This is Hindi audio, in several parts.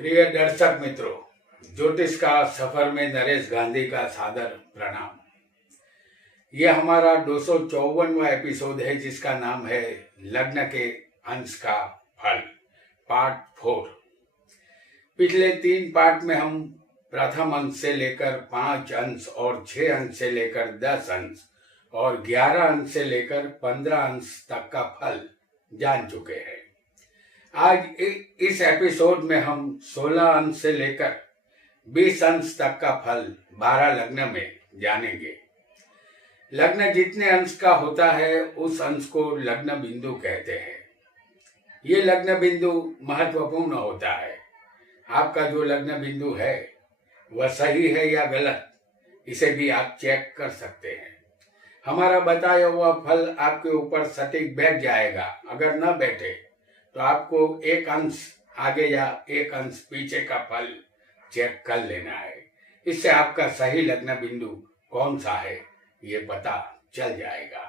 प्रिय दर्शक मित्रों, ज्योतिष का सफर में नरेश गांधी का सादर प्रणाम। यह हमारा 254वां एपिसोड है जिसका नाम है लग्न के अंश का फल, पार्ट 4। पिछले 3 पार्ट में हम प्रथम अंश से लेकर 5 अंश और 6 अंश से लेकर 10 अंश और 11 अंश से लेकर 15 अंश तक का फल जान चुके हैं। आज इस एपिसोड में हम 16 अंश से लेकर 20 अंश तक का फल 12 लग्न में जानेंगे। लग्न जितने अंश का होता है उस अंश को लग्न बिंदु कहते हैं। ये लग्न बिंदु महत्वपूर्ण होता है। आपका जो लग्न बिंदु है वह सही है या गलत, इसे भी आप चेक कर सकते हैं। हमारा बताया हुआ फल आपके ऊपर सटीक बैठ जाएगा। अगर न बैठे तो आपको 1 अंश आगे या 1 अंश पीछे का फल चेक कर लेना है। इससे आपका सही लग्न बिंदु कौन सा है ये पता चल जाएगा।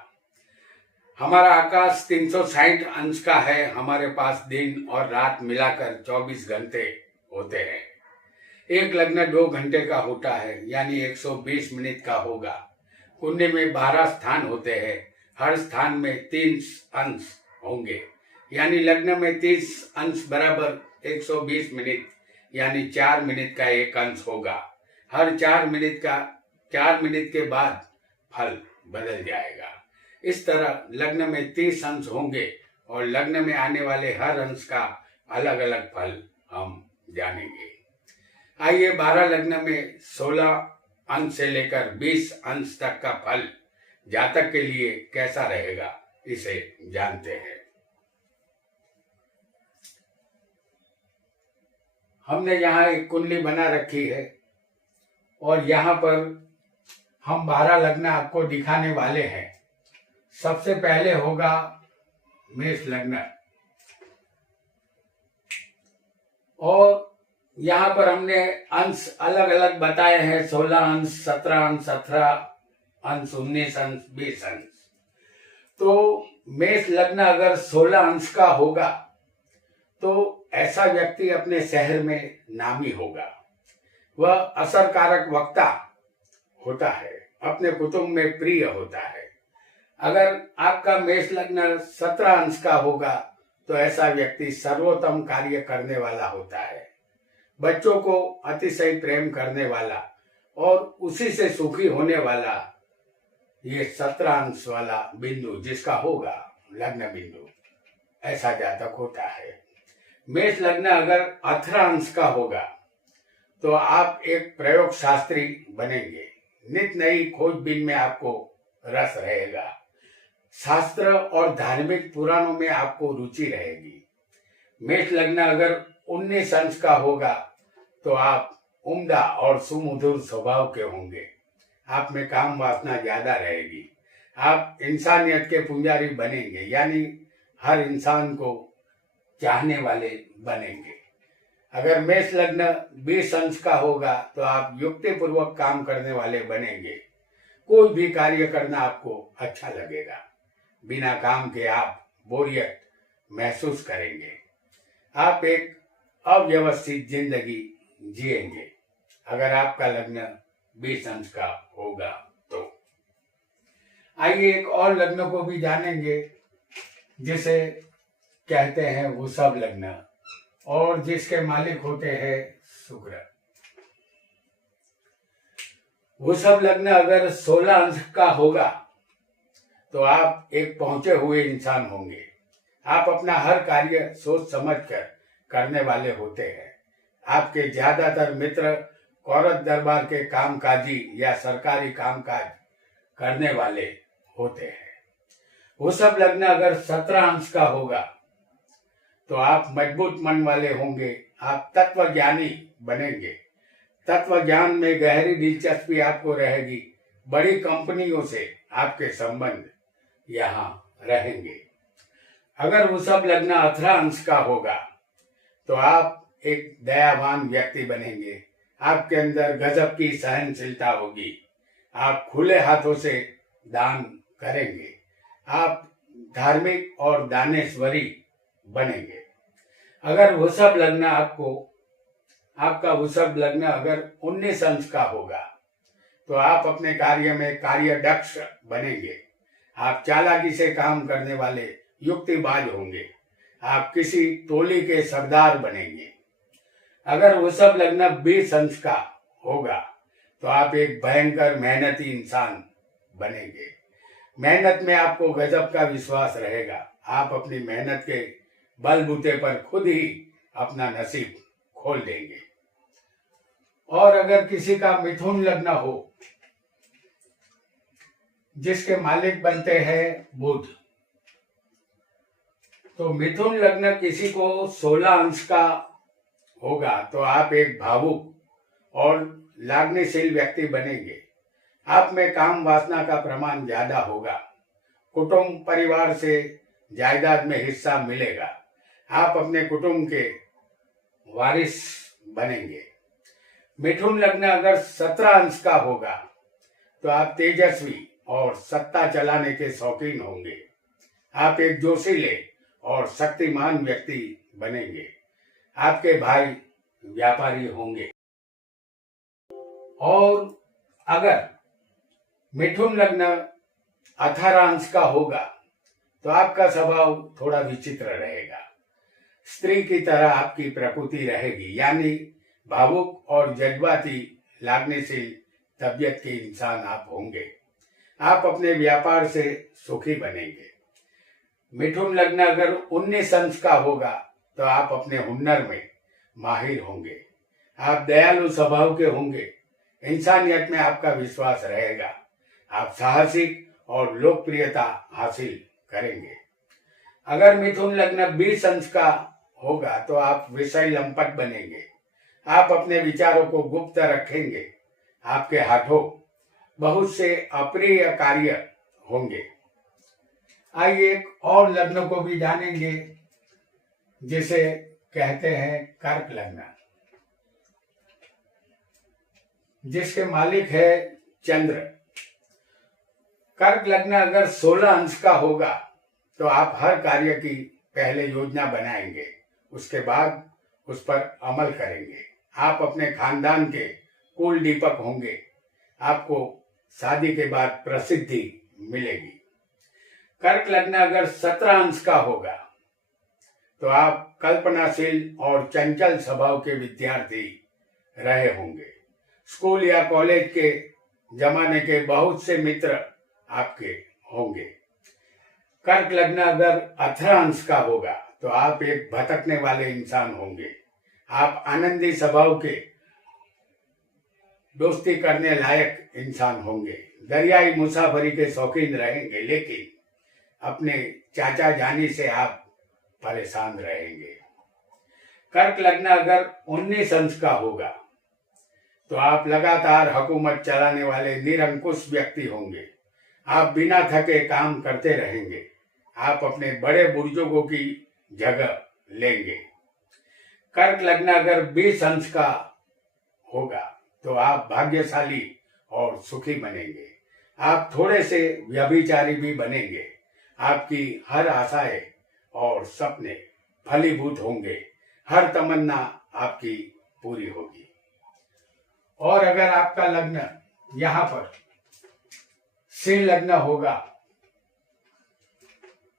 हमारा आकाश 360 अंश का है। हमारे पास दिन और रात मिलाकर 24 घंटे होते हैं। एक लग्न 2 घंटे का होता है, यानी 120 मिनट का होगा। कुंडली में 12 स्थान होते हैं। हर स्थान में 3 अंश होंगे, यानी लग्न में 30 अंश बराबर 120 मिनट, यानी 4 मिनट का 1 अंश होगा। हर 4 मिनट के बाद फल बदल जाएगा। इस तरह लग्न में 30 अंश होंगे और लग्न में आने वाले हर अंश का अलग अलग फल हम जानेंगे। आइए 12 लग्न में 16 अंश से लेकर 20 अंश तक का फल जातक के लिए कैसा रहेगा इसे जानते हैं। हमने यहाँ एक कुंडली बना रखी है और यहाँ पर हम 12 लग्न आपको दिखाने वाले हैं। सबसे पहले होगा मेष लग्न, और यहाँ पर हमने अंश अलग अलग बताए हैं। 16 अंश, 17 अंश, 18 अंश, 19 अंश, 20 अंश। तो मेष लग्न अगर 16 अंश का होगा तो ऐसा व्यक्ति अपने शहर में नामी होगा। वह असरकारक वक्ता होता है, अपने कुटुंब में प्रिय होता है। अगर आपका मेष लग्न 17 अंश का होगा तो ऐसा व्यक्ति सर्वोत्तम कार्य करने वाला होता है, बच्चों को अतिशय प्रेम करने वाला और उसी से सुखी होने वाला। ये 17 अंश वाला बिंदु जिसका होगा लग्न बिंदु, ऐसा जातक होता है। मेष लग्न अगर 18 अंश का होगा तो आप एक प्रयोग शास्त्री बनेंगे। नित नई खोजबीन में आपको रस रहेगा। शास्त्र और धार्मिक पुराणों में आपको रुचि रहेगी। मेष लग्न अगर 19 अंश का होगा तो आप उम्दा और सुमधुर स्वभाव के होंगे। आप में काम वासना ज्यादा रहेगी। आप इंसानियत के पुजारी बनेंगे, यानी हर इंसान को चाहने वाले बनेंगे। अगर मेष लग्न 20 अंश का होगा तो आप युक्ति पूर्वक काम करने वाले बनेंगे। कोई भी कार्य करना आपको अच्छा लगेगा। बिना काम के आप बोरियत महसूस करेंगे। आप एक अव्यवस्थित जिंदगी जिएंगे अगर आपका लग्न 20 अंश का होगा तो। आइए एक और लग्न को भी जानेंगे जिसे कहते हैं वृषभ लग्न, और जिसके मालिक होते हैं शुक्र। वृषभ लग्न अगर 16 अंश का होगा तो आप एक पहुंचे हुए इंसान होंगे। आप अपना हर कार्य सोच समझ कर करने वाले होते हैं। आपके ज्यादातर मित्र औरत दरबार के कामकाजी या सरकारी कामकाज करने वाले होते हैं। वृषभ लग्न अगर 17 अंश का होगा तो आप मजबूत मन वाले होंगे। आप तत्वज्ञानी बनेंगे। तत्व ज्ञान में गहरी दिलचस्पी आपको रहेगी। बड़ी कंपनियों से आपके संबंध यहाँ रहेंगे। अगर वृषभ लग्न 18 अंश का होगा तो आप एक दयावान व्यक्ति बनेंगे। आपके अंदर गजब की सहनशीलता होगी। आप खुले हाथों से दान करेंगे। आप धार्मिक और दानेश्वरी बनेंगे। अगर वृषभ लग्न आपको आपका वृषभ लग्न अगर 19 अंश का होगा तो आप अपने कार्य में कार्यदक्ष बनेंगे। आप चालाकी से काम करने वाले युक्तिबाज होंगे। आप किसी टोली के सरदार बनेंगे। अगर वृषभ लग्न 20 अंश का होगा तो आप एक भयंकर मेहनती इंसान बनेंगे। मेहनत में आपको गजब का विश्वास रहेगा। आप अपनी मेहनत के बलबूते पर खुद ही अपना नसीब खोल देंगे। और अगर किसी का मिथुन लग्न हो जिसके मालिक बनते हैं बुध, तो मिथुन लग्न किसी को 16 अंश का होगा तो आप एक भावुक और लागनीशील व्यक्ति बनेंगे। आप में काम वासना का प्रमाण ज्यादा होगा। कुटुंब परिवार से जायदाद में हिस्सा मिलेगा। आप अपने कुटुंब के वारिस बनेंगे। मिथुन लग्न अगर 17 अंश का होगा तो आप तेजस्वी और सत्ता चलाने के शौकीन होंगे। आप एक जोशीले और शक्तिमान व्यक्ति बनेंगे। आपके भाई व्यापारी होंगे। और अगर मिथुन लग्न 18 अंश का होगा तो आपका स्वभाव थोड़ा विचित्र रहेगा। स्त्री की तरह आपकी प्रकृति रहेगी, यानी भावुक और जज्बाती लागनीशील तबियत के इंसान आप होंगे। आप अपने व्यापार से सुखी बनेंगे। मिथुन लग्न अगर 19 अंश का होगा तो आप अपने हुनर में माहिर होंगे। आप दयालु स्वभाव के होंगे। इंसानियत में आपका विश्वास रहेगा। आप साहसिक और लोकप्रियता हासिल करेंगे। अगर मिथुन लग्न 20 अंश का होगा तो आप विषय लंपट बनेंगे। आप अपने विचारों को गुप्त रखेंगे। आपके हाथों बहुत से अप्रिय कार्य होंगे। आइए एक और लग्न को भी जानेंगे जिसे कहते हैं कर्क लग्न, जिसके मालिक है चंद्र। कर्क लग्न अगर 16 अंश का होगा तो आप हर कार्य की पहले योजना बनाएंगे, उसके बाद उस पर अमल करेंगे। आप अपने खानदान के कुल दीपक होंगे। आपको शादी के बाद प्रसिद्धि मिलेगी। कर्क लग्न अगर 17 अंश का होगा तो आप कल्पनाशील और चंचल स्वभाव के विद्यार्थी रहे होंगे। स्कूल या कॉलेज के जमाने के बहुत से मित्र आपके होंगे। कर्क लग्न अगर 18 अंश का होगा तो आप एक भटकने वाले इंसान होंगे। आप आनंदी स्वभाव के दोस्ती करने लायक इंसान होंगे। दरियाई मुसाफरी के शौकीन रहेंगे, लेकिन अपने चाचा जानी से आप परेशान रहेंगे। कर्क लग्न अगर 19 अंश का होगा तो आप लगातार हुकूमत चलाने वाले निरंकुश व्यक्ति होंगे। आप बिना थके काम करते रहेंगे। आप अपने बड़े बुजुर्गों की जगह लेंगे। कर्क लग्न अगर 20 अंश का होगा तो आप भाग्यशाली और सुखी बनेंगे। आप थोड़े से व्यभिचारी भी बनेंगे। आपकी हर आशाएं और सपने फलीभूत होंगे। हर तमन्ना आपकी पूरी होगी। और अगर आपका लग्न यहाँ पर सिंह लग्न होगा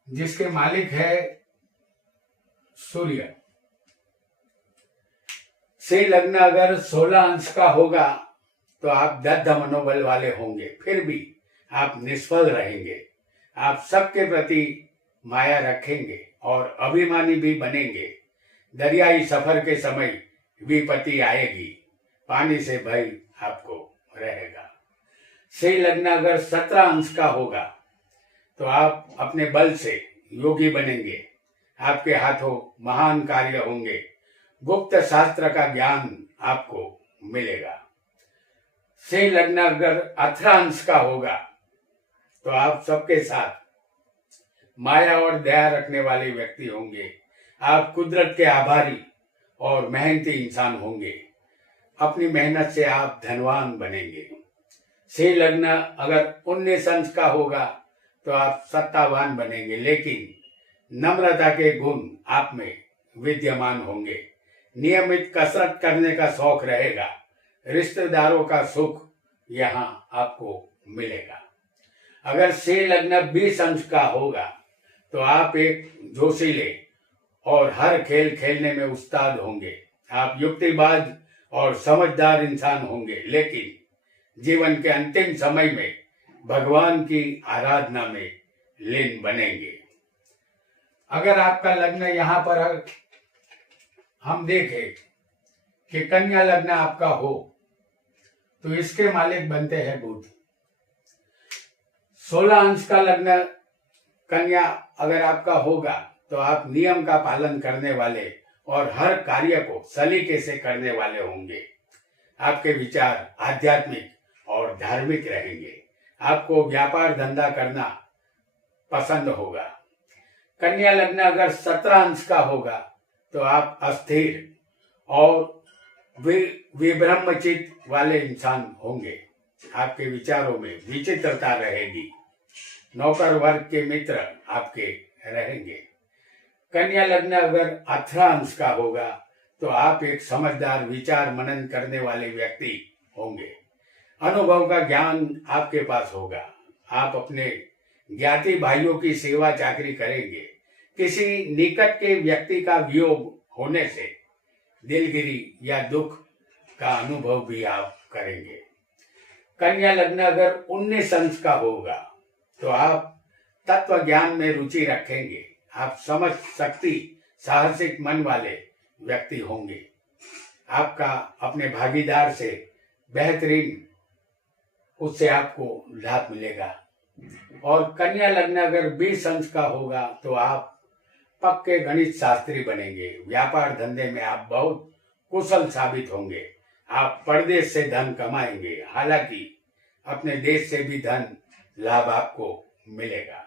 जिसके मालिक है सूर्य। सिंह लग्न अगर 16 अंश का होगा तो आप दृढ़ मनोबल वाले होंगे, फिर भी आप निष्फल रहेंगे। आप सबके प्रति माया रखेंगे और अभिमानी भी बनेंगे। दरियाई सफर के समय विपत्ति आएगी। पानी से भय आपको रहेगा। सिंह लग्न अगर 17 अंश का होगा तो आप अपने बल से योगी बनेंगे। आपके हाथों महान कार्य होंगे। गुप्त शास्त्र का ज्ञान आपको मिलेगा। सिंह लग्न अगर 18 अंश का होगा तो आप सबके साथ माया और दया रखने वाले व्यक्ति होंगे। आप कुदरत के आभारी और मेहनती इंसान होंगे। अपनी मेहनत से आप धनवान बनेंगे। सिंह लग्न अगर 19 अंश का होगा तो आप सत्तावान बनेंगे, लेकिन नम्रता के गुण आप में विद्यमान होंगे। नियमित कसरत करने का शौक रहेगा। रिश्तेदारों का सुख यहाँ आपको मिलेगा। अगर सिंह लग्न 20 अंश का होगा तो आप एक जोशीले और हर खेल खेलने में उस्ताद होंगे। आप युक्तिबाज और समझदार इंसान होंगे, लेकिन जीवन के अंतिम समय में भगवान की आराधना में लीन बनेंगे। अगर आपका लग्न यहाँ पर हम देखें कि कन्या लग्न आपका हो तो इसके मालिक बनते हैं बुध। 16 अंश का लग्न कन्या अगर आपका होगा तो आप नियम का पालन करने वाले और हर कार्य को सलीके से करने वाले होंगे। आपके विचार आध्यात्मिक और धार्मिक रहेंगे। आपको व्यापार धंधा करना पसंद होगा। कन्या लग्न अगर 17 अंश का होगा तो आप अस्थिर और विभ्रमचित वाले इंसान होंगे। आपके विचारों में विचित्रता रहेगी। नौकर वर्ग के मित्र आपके रहेंगे। कन्या लग्न अगर 18 अंश का होगा तो आप एक समझदार विचार मनन करने वाले व्यक्ति होंगे। अनुभव का ज्ञान आपके पास होगा। आप अपने ज्ञाति भाइयों की सेवा चाकरी करेंगे। किसी निकट के व्यक्ति का वियोग होने से दिलगिरी या दुख का अनुभव भी आप करेंगे। कन्या लग्न अगर 19 अंश का होगा तो आप तत्व ज्ञान में रुचि रखेंगे। आप समझ शक्ति साहसिक मन वाले व्यक्ति होंगे। आपका अपने भागीदार से बेहतरीन उससे आपको लाभ मिलेगा। और कन्या लग्न अगर 20 अंश का होगा तो आप पक्के गणित शास्त्री बनेंगे। व्यापार धंधे में आप बहुत कुशल साबित होंगे। आप परदेश से धन कमाएंगे। हालांकि अपने देश से भी धन लाभ आपको मिलेगा।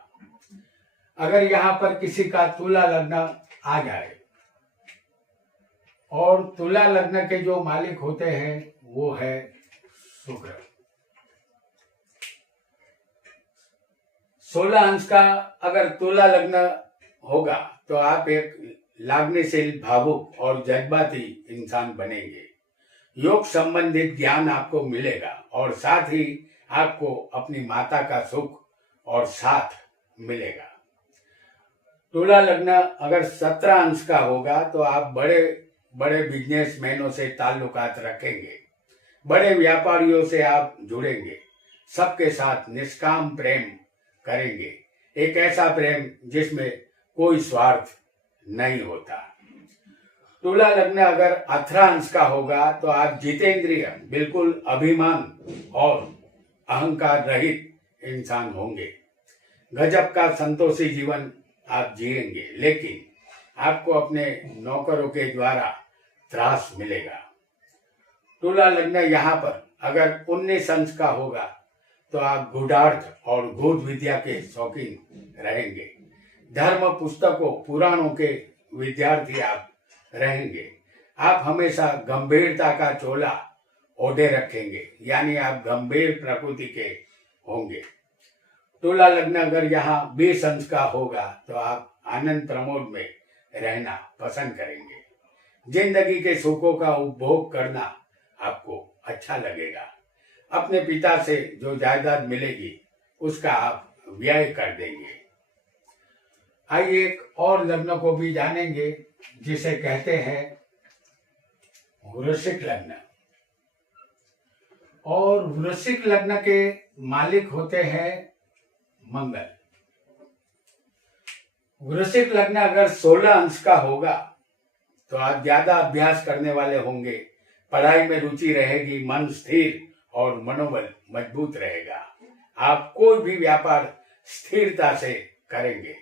अगर यहाँ पर किसी का तुला लग्न आ जाए और तुला लग्न के जो मालिक होते हैं वो है शुक्र। 16 अंश का अगर तुला लग्न होगा तो आप एक लागनीशील, भावुक और जज्बाती इंसान बनेंगे। योग संबंधित ज्ञान आपको मिलेगा और साथ ही आपको अपनी माता का सुख और साथ मिलेगा। तुला लग्न अगर 17 अंश का होगा तो आप बड़े बड़े बिजनेसमैनों से ताल्लुकात रखेंगे। बड़े व्यापारियों से आप जुड़ेंगे। सबके साथ निष्काम प्रेम करेंगे। एक ऐसा प्रेम जिसमें कोई स्वार्थ नहीं होता। तुला लग्न अगर 18 अंश का होगा तो आप जितेंद्रिय, बिल्कुल अभिमान और अहंकार रहित इंसान होंगे। गजब का संतोषी जीवन आप जिएंगे, लेकिन आपको अपने नौकरों के द्वारा त्रास मिलेगा। तुला लग्न यहाँ पर अगर 19 अंश का होगा तो आप गूढ़ार्थ और गूढ़ विद्या के शौकीन रहेंगे। धर्म पुस्तकों, पुराणों के विद्यार्थी आप रहेंगे। आप हमेशा गंभीरता का चोला ओढ़े रखेंगे, यानी आप गंभीर प्रकृति के होंगे। तुला लग्न अगर यहाँ 20 अंश का होगा तो आप आनंद प्रमोद में रहना पसंद करेंगे। जिंदगी के सुखों का उपभोग करना आपको अच्छा लगेगा। अपने पिता से जो जायदाद मिलेगी उसका आप व्यय कर देंगे। आइए एक और लग्न को भी जानेंगे जिसे कहते हैं वृश्चिक लग्न। और वृश्चिक लग्न के मालिक होते हैं मंगल। वृश्चिक लग्न अगर 16 अंश का होगा तो आप ज्यादा अभ्यास करने वाले होंगे। पढ़ाई में रुचि रहेगी। मन स्थिर और मनोबल मजबूत रहेगा। आप कोई भी व्यापार स्थिरता से करेंगे।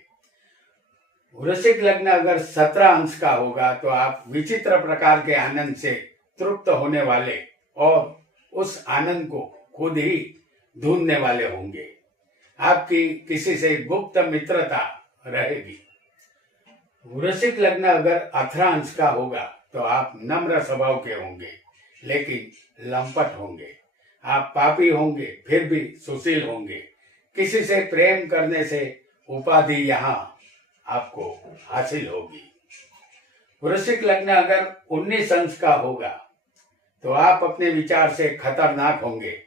वृश्चिक लग्न अगर 17 अंश का होगा तो आप विचित्र प्रकार के आनंद से तृप्त होने वाले और उस आनंद को खुद ही ढूंढने वाले होंगे। आपकी किसी से गुप्त मित्रता रहेगी। वृश्चिक लग्न अगर 18 अंश का होगा तो आप नम्र स्वभाव के होंगे, लेकिन लंपट होंगे। आप पापी होंगे फिर भी सुशील होंगे। किसी से प्रेम करने से उपाधि यहाँ आपको हासिल होगी। वृश्चिक लग्न अगर 19 अंश का होगा तो आप अपने विचार से खतरनाक होंगे।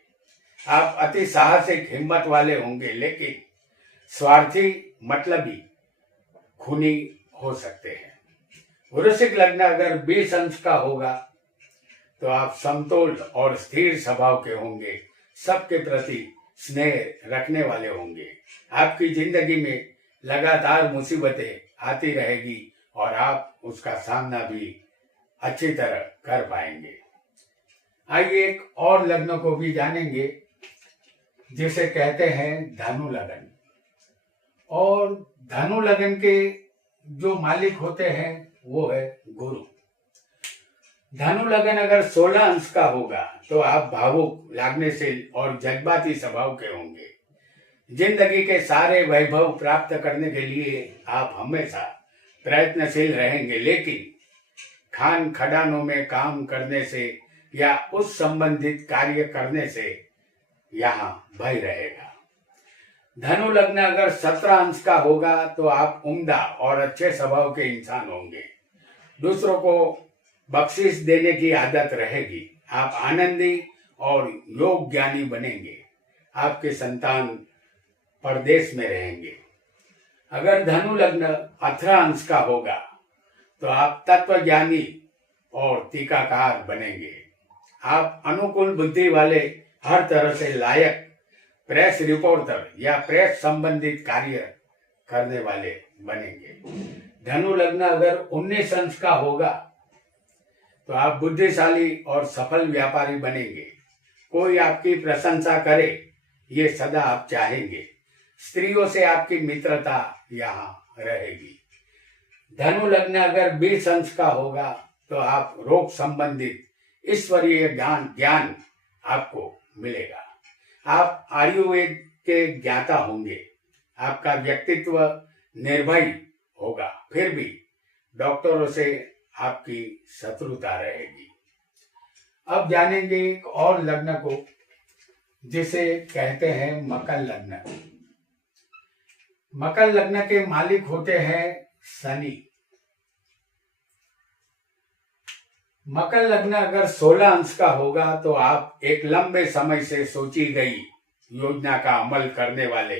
आप अति साहसिक हिम्मत वाले होंगे, लेकिन स्वार्थी, मतलबी, खूनी हो सकते हैं। वृश्चिक लग्न अगर 20 अंश का होगा तो आप समतोल और स्थिर स्वभाव के होंगे। सबके प्रति स्नेह रखने वाले होंगे। आपकी जिंदगी में लगातार मुसीबतें आती रहेगी और आप उसका सामना भी अच्छी तरह कर पाएंगे। आइए एक और लग्न को भी जानेंगे जिसे कहते हैं धनु लग्न। और धनु लग्न के जो मालिक होते हैं वो है गुरु। धनु लग्न अगर 16 अंश का होगा तो आप भावुक, लागनेशील और जज्बाती स्वभाव के होंगे। जिंदगी के सारे वैभव प्राप्त करने के लिए आप हमेशा प्रयत्नशील रहेंगे, लेकिन खान खदानों में काम करने से या उस संबंधित कार्य करने से यहाँ भय रहेगा। धनु लग्न अगर 17 अंश का होगा तो आप उम्दा और अच्छे स्वभाव के इंसान होंगे। दूसरों को बख्शिश देने की आदत रहेगी। आप आनंदी और योग ज्ञानी बनेंगे। आपके संतान परदेश में रहेंगे। अगर धनु लग्न 18 अंश का होगा तो आप तत्वज्ञानी और टीकाकार बनेंगे। आप अनुकूल बुद्धि वाले, हर तरह से लायक प्रेस रिपोर्टर या प्रेस संबंधित कार्य करने वाले बनेंगे। धनु लग्न अगर 19 अंश का होगा तो आप बुद्धिशाली और सफल व्यापारी बनेंगे। कोई आपकी प्रशंसा करे ये सदा आप चाहेंगे। स्त्रियों से आपकी मित्रता यहाँ रहेगी। धनु लग्न अगर 20 अंश का होगा तो आप रोग संबंधित ईश्वरीय ज्ञान आपको मिलेगा। आप आयुर्वेद के ज्ञाता होंगे। आपका व्यक्तित्व निर्भय होगा, फिर भी डॉक्टरों से आपकी शत्रुता रहेगी। अब जानेंगे एक और लग्न को जिसे कहते हैं मकर लग्न। मकर लग्न के मालिक होते हैं शनि। मकर लग्न अगर 16 अंश का होगा तो आप एक लंबे समय से सोची गई योजना का अमल करने वाले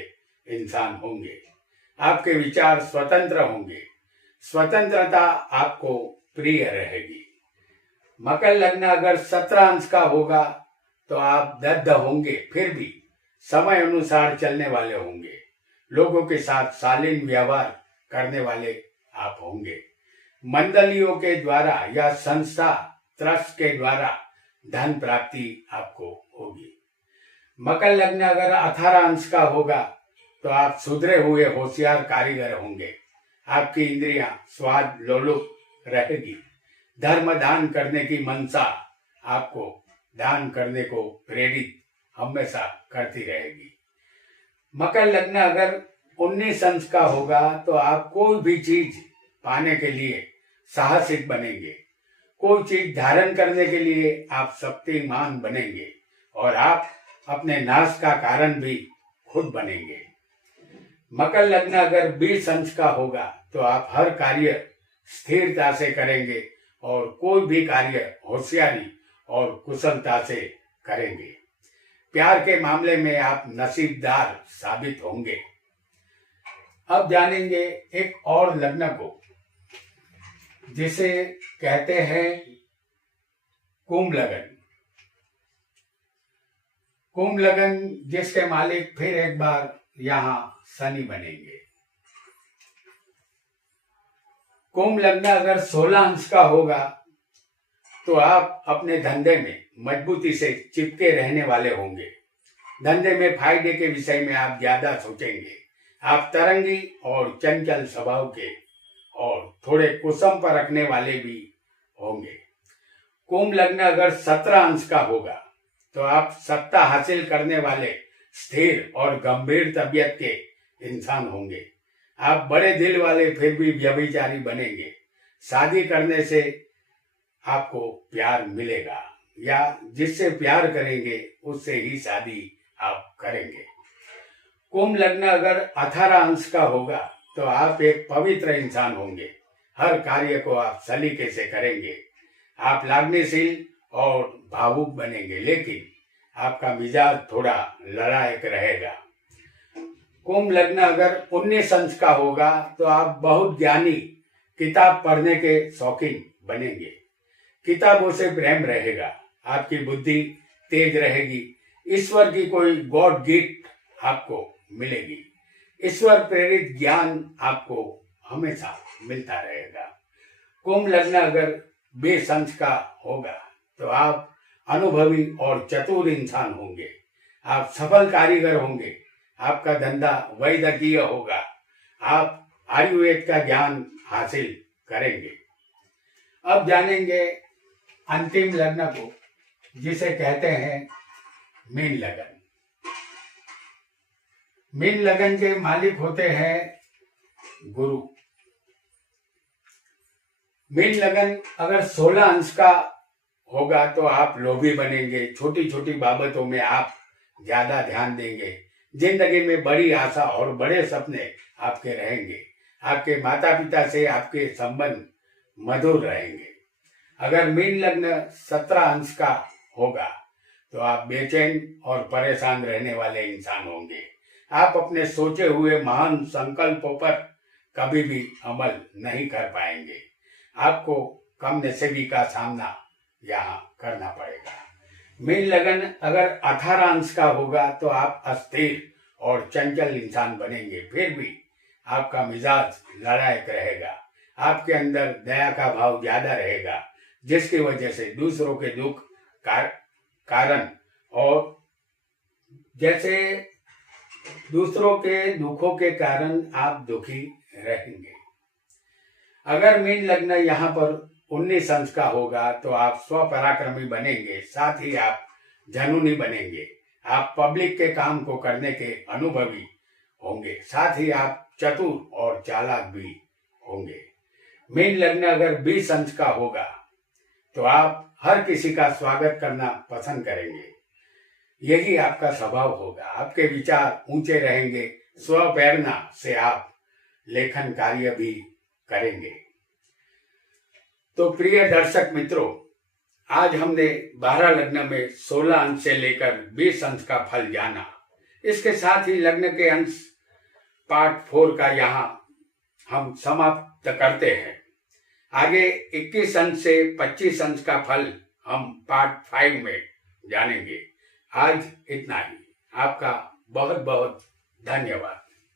इंसान होंगे। आपके विचार स्वतंत्र होंगे। स्वतंत्रता आपको प्रिय रहेगी। मकर लग्न अगर 17 अंश का होगा तो आप दग्ध होंगे, फिर भी समय अनुसार चलने वाले होंगे। लोगों के साथ शालीन व्यवहार करने वाले आप होंगे। मंडलियों के द्वारा या संस्था ट्रस्ट के द्वारा धन प्राप्ति आपको होगी। मकर लग्न अगर 18 अंश का होगा तो आप सुधरे हुए होशियार कारीगर होंगे। आपकी इंद्रियां स्वाद लोलुप रहेगी। धर्म दान करने की मनसा आपको दान करने को प्रेरित हमेशा करती रहेगी। मकर लग्न अगर 19 अंश का होगा तो आप कोई भी चीज पाने के लिए साहसिक बनेंगे। कोई चीज धारण करने के लिए आप शक्तिमान बनेंगे और आप अपने नाश का कारण भी खुद बनेंगे। मकर लग्न अगर 20 अंश का होगा तो आप हर कार्य स्थिरता से करेंगे और कोई भी कार्य होशियारी और कुशलता से करेंगे। प्यार के मामले में आप नसीबदार साबित होंगे। अब जानेंगे एक और लग्न को जिसे कहते हैं कुंभ लग्न। कुंभ लग्न जिसके मालिक फिर एक बार यहाँ शनि बनेंगे। कुंभ लग्न अगर 16 अंश का होगा तो आप अपने धंधे में मजबूती से चिपके रहने वाले होंगे। धंधे में फायदे के विषय में आप ज्यादा सोचेंगे। आप तरंगी और चंचल स्वभाव के और थोड़े कुसम पर रखने वाले भी होंगे। कुंभ लग्न अगर 17 अंश का होगा तो आप सत्ता हासिल करने वाले स्थिर और गंभीर तबीयत के इंसान होंगे। आप बड़े दिल वाले फिर भी व्यभिचारी बनेंगे। शादी करने से आपको प्यार मिलेगा या जिससे प्यार करेंगे उससे ही शादी आप करेंगे। कुंभ लग्न अगर 18 अंश का होगा तो आप एक पवित्र इंसान होंगे। हर कार्य को आप सलीके से करेंगे। आप लागनीशील और भावुक बनेंगे, लेकिन आपका मिजाज थोड़ा लड़ायक रहेगा। कुंभ लग्न अगर 19 अंश का होगा तो आप बहुत ज्ञानी, किताब पढ़ने के शौकीन बनेंगे। किताबों से प्रेम रहेगा, आपकी बुद्धि तेज रहेगी। ईश्वर की कोई गॉड गिफ्ट आपको मिलेगी। ईश्वर प्रेरित ज्ञान आपको हमेशा मिलता रहेगा। कुंभ लग्न अगर 20 अंश का होगा तो आप अनुभवी और चतुर इंसान होंगे। आप सफल कारीगर होंगे। आपका धंधा वैद्यकीय होगा। आप आयुर्वेद का ज्ञान हासिल करेंगे। अब जानेंगे अंतिम लग्न को, जिसे कहते हैं मीन लगन। मीन लगन के मालिक होते हैं गुरु। मीन लगन अगर 16 अंश का होगा तो आप लोभी बनेंगे। छोटी छोटी बाबतों में आप ज्यादा ध्यान देंगे। जिंदगी में बड़ी आशा और बड़े सपने आपके रहेंगे। आपके माता पिता से आपके संबंध मधुर रहेंगे। अगर मीन लग्न 17 अंश का होगा तो आप बेचैन और परेशान रहने वाले इंसान होंगे। आप अपने सोचे हुए महान संकल्पों पर कभी भी अमल नहीं कर पाएंगे। आपको कम नसीबी का सामना यहाँ करना पड़ेगा। मीन लगन अगर 18 अंश का होगा तो आप अस्थिर और चंचल इंसान बनेंगे। फिर भी आपका मिजाज लड़ायक रहेगा। आपके अंदर दया का भाव ज्यादा रहेगा, जिसकी वजह से दूसरों के दुख कारण और जैसे दूसरों के दुखों के कारण आप दुखी रहेंगे। अगर मीन लग्न यहाँ पर 19 अंश का होगा तो आप स्वपराक्रमी बनेंगे। साथ ही आप जनूनी बनेंगे। आप पब्लिक के काम को करने के अनुभवी होंगे। साथ ही आप चतुर और चालाक भी होंगे। मीन लग्न अगर 20 अंश का होगा तो आप हर किसी का स्वागत करना पसंद करेंगे। यही आपका स्वभाव होगा। आपके विचार ऊंचे रहेंगे। स्वप्रेरणा से आप लेखन कार्य भी करेंगे। तो प्रिय दर्शक मित्रों, आज हमने 12 लग्न में 16 अंश से लेकर 20 अंश का फल जाना। इसके साथ ही लग्न के अंश पार्ट 4 का यहाँ हम समाप्त करते हैं। आगे 21 अंश से 25 अंश का फल हम पार्ट 5 में जानेंगे। आज इतना ही। आपका बहुत बहुत धन्यवाद।